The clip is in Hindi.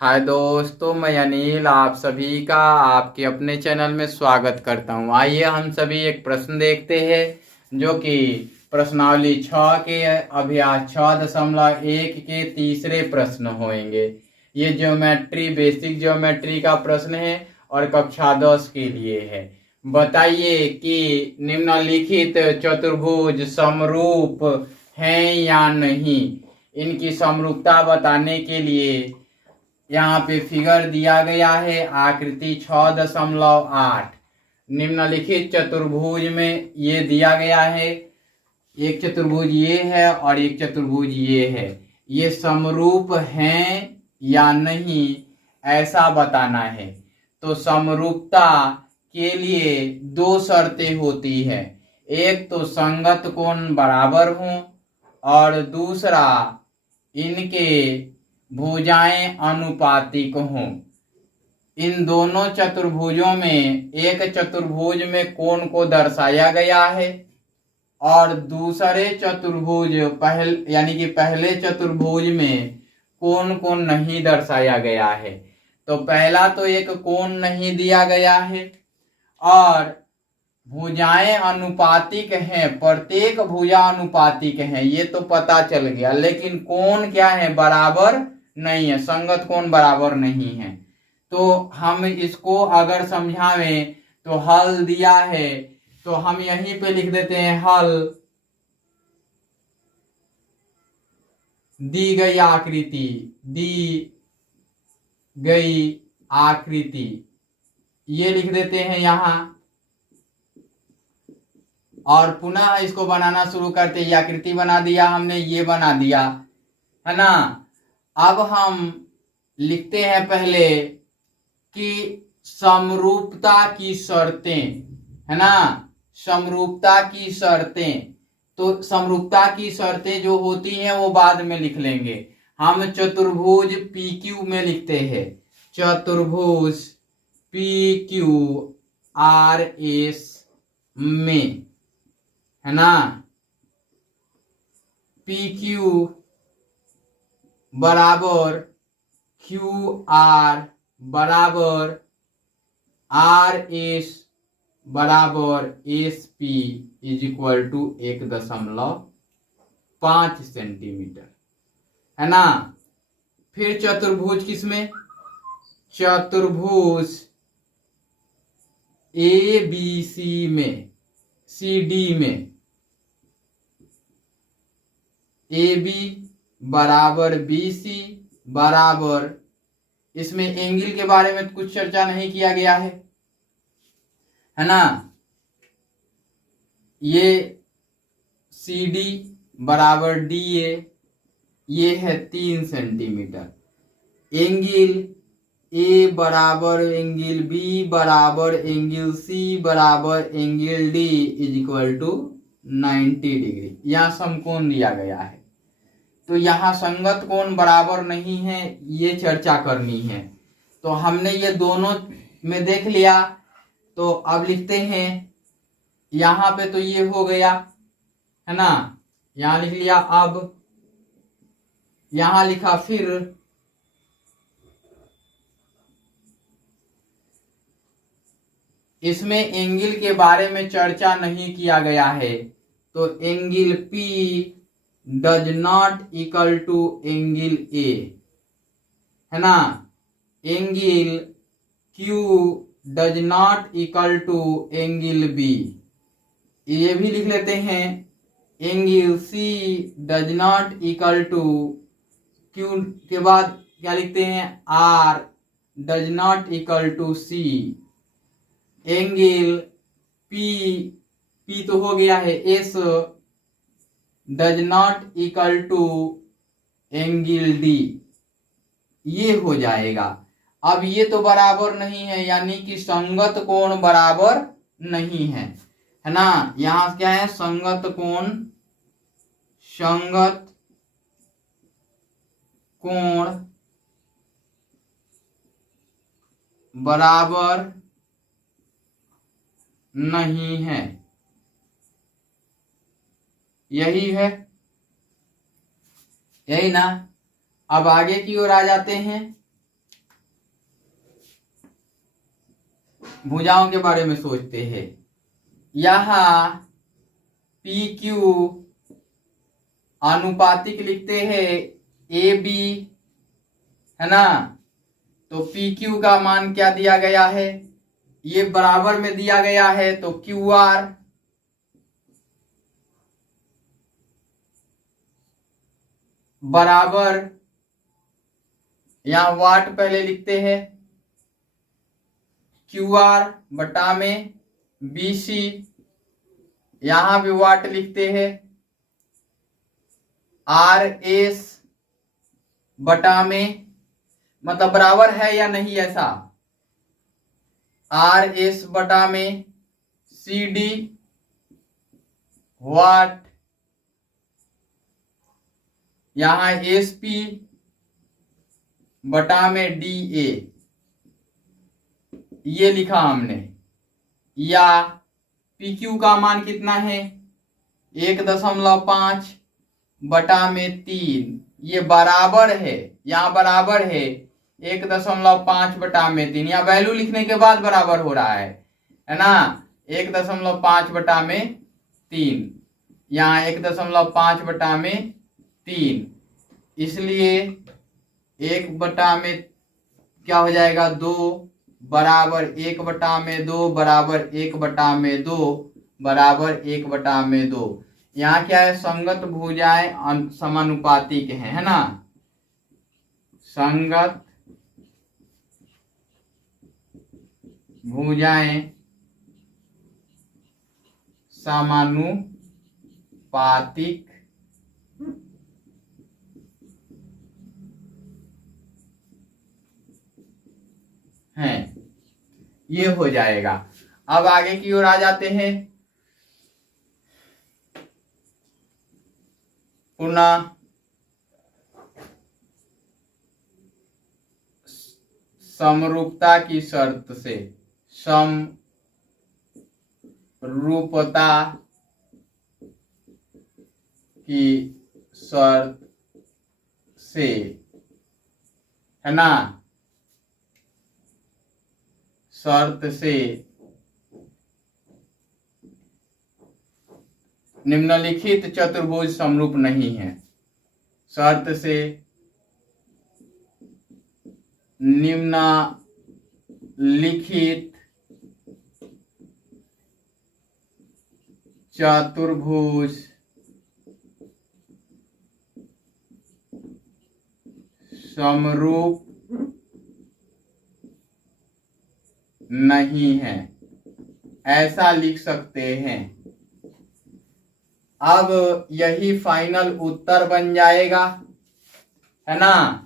हाय दोस्तों, मैं अनिल आप सभी का आपके अपने चैनल में स्वागत करता हूं। आइए हम सभी एक प्रश्न देखते हैं जो कि प्रश्नावली 6 के अभ्यास 6.1 के तीसरे प्रश्न होंगे। ये ज्योमेट्री बेसिक ज्योमेट्री का प्रश्न है और कक्षा 10 के लिए है। बताइए कि निम्नलिखित चतुर्भुज समरूप हैं या नहीं। इनकी समरूपता बताने के लिए यहाँ पे फिगर दिया गया है आकृति 6.8। निम्नलिखित चतुर्भुज में ये दिया गया है, एक चतुर्भुज ये है और एक चतुर्भुज ये है। ये समरूप हैं या नहीं ऐसा बताना है। तो समरूपता के लिए दो शर्तें होती है, एक तो संगत कोण बराबर हों और दूसरा इनके भुजाएं अनुपातिक हों। इन दोनों चतुर्भुजों में एक चतुर्भुज में कोण को दर्शाया गया है और दूसरे चतुर्भुज पहले चतुर्भुज में कोण को नहीं दर्शाया गया है। तो पहला तो एक कोण नहीं दिया गया है और भुजाएं अनुपातिक हैं, प्रत्येक भुजा अनुपातिक है, ये तो पता चल गया। लेकिन कोण क्या है, बराबर नहीं है, संगत कोण बराबर नहीं है। तो हम इसको अगर समझावें तो हल दिया है तो हम यहीं पे लिख देते हैं हल दी गई आकृति ये लिख देते हैं यहां और पुनः इसको बनाना शुरू करते। ये आकृति बना दिया हमने, ये बना दिया है ना। अब हम लिखते हैं पहले कि समरूपता की शर्तें, है ना, समरूपता की शर्तें। तो समरूपता की शर्तें जो होती हैं वो बाद में लिख लेंगे। हम चतुर्भुज पी क्यू में लिखते हैं, चतुर्भुज पी क्यू आर एस में, है ना। पी क्यू बराबर क्यू आर बराबर आर एस बराबर S P is equal to 1.5 centimeter, है ना। फिर चतुर्भुज किसमें, चतुर्भुज ए बी सी में, सी डी में, ए बी बराबर बी सी बराबर, इसमें एंगल के बारे में कुछ चर्चा नहीं किया गया है ना। ये सी डी बराबर डी ये है 3 सेंटीमीटर। एंगल ए बराबर एंगल बी बराबर एंगल सी बराबर angle D is equal to 90 degree. यहां समकोण दिया गया है तो यहाँ संगत कोण बराबर नहीं है, ये चर्चा करनी है। तो हमने ये दोनों में देख लिया। तो अब लिखते हैं यहाँ पे, तो ये हो गया है ना, यहाँ लिख लिया। अब यहाँ लिखा, फिर इसमें एंगल के बारे में चर्चा नहीं किया गया है। तो angle P does not equal to angle A, है ना। Angle Q does not equal to angle B, ये भी लिख लेते हैं। Angle C does not equal to, Q के बाद क्या लिखते हैं, R does not equal to C। Angle P तो हो गया है S does not equal to angle D, ये हो जाएगा। अब ये तो बराबर नहीं है, यानी कि संगत कोण बराबर नहीं है ना। यहां क्या है, संगत कोण, संगत कोण बराबर नहीं है, यही है, यही ना। अब आगे की ओर आ जाते हैं। भुजाओं के बारे में सोचते हैं। यहाँ पी क्यू आनुपातिक लिखते हैं ए बी, है ना। तो पी क्यू का मान क्या दिया गया है, ये बराबर में दिया गया है, तो क्यू आर बराबर, यहां वाट पहले लिखते हैं, क्यू आर बटा में बी सी, यहां भी वाट लिखते हैं, आर एस बटा में, मतलब बराबर है या नहीं ऐसा, आर एस बटा में सी डी वाट, यहां एस पी बटा में डी ए, ये लिखा हमने। या पी क्यू का मान कितना है, 1.5 बटा में 3, ये बराबर है, यहां बराबर है 1.5 बटा में 3, या वैल्यू लिखने के बाद बराबर हो रहा है ना। 1.5 बटा में 3, यहाँ 1.5 बटा में 3, इसलिए 1 बटा में क्या हो जाएगा 2 बराबर 1 बटा में 2 बराबर 1 बटा में 2 बराबर 1 बटा में 2। यहाँ क्या है, संगत भुजाएं समानुपातिक है ना। संगत भुजाएं समानुपातिक हैं, ये हो जाएगा। अब आगे की ओर आ जाते हैं। पुनः समरूपता की शर्त से, समरूपता की शर्त से, है ना, शर्त से निम्नलिखित चतुर्भुज समरूप नहीं है। शर्त से निम्नलिखित चतुर्भुज समरूप नहीं है, ऐसा लिख सकते हैं। अब यही फाइनल उत्तर बन जाएगा, है ना।